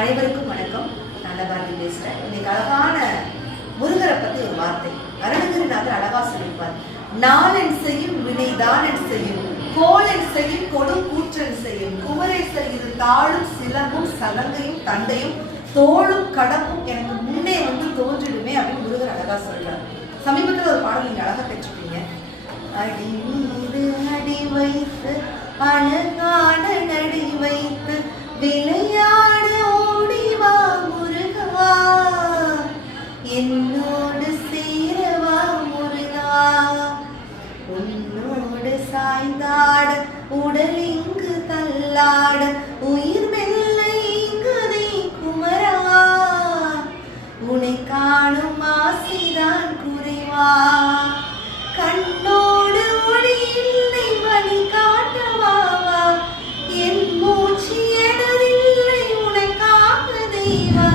அனைவருக்கும் வணக்கம். நான் பாரதி பேசுறேன். இன்னைக்கு அழகான முருகரை பத்தி ஒரு வார்த்தை அருணகிரிநாதர் அழகா சொல்லியிருப்பார். நாளன் செய்யும் வினைதான் செய்யும், கோலன் செய்யும் கொடும் கூற்றன் செய்யும், குமரேசர் இது தாழும் சிலம்பும் சலங்கையும் தண்டையும் தோளும் கடப்பும் எனக்கு முன்னே தோன்றிடுமே அப்படின்னு முருகர் அழகா சொல்றாரு. சமீபத்தில் ஒரு பாடல் நீங்க அழகா பெற்றிருப்பீங்க. அடி மீது அடி வைத்து அழகான நடி வைத்து விளையாட ஓடிவா முருகா, என்னோடு சேரவா முருகா, உன்னோடு சாய்ந்தாட உடல் இங்கு தள்ளாட உயிர் மெல்ல இங்குதே குமரா, உன்னை காணும் ஆசைதான் குறைவா, கண்ணோடு ஒளி இல்லை வழி காட்டவாவா, என் மூச்சு எனதில்லை உனக்காக தெய்வா,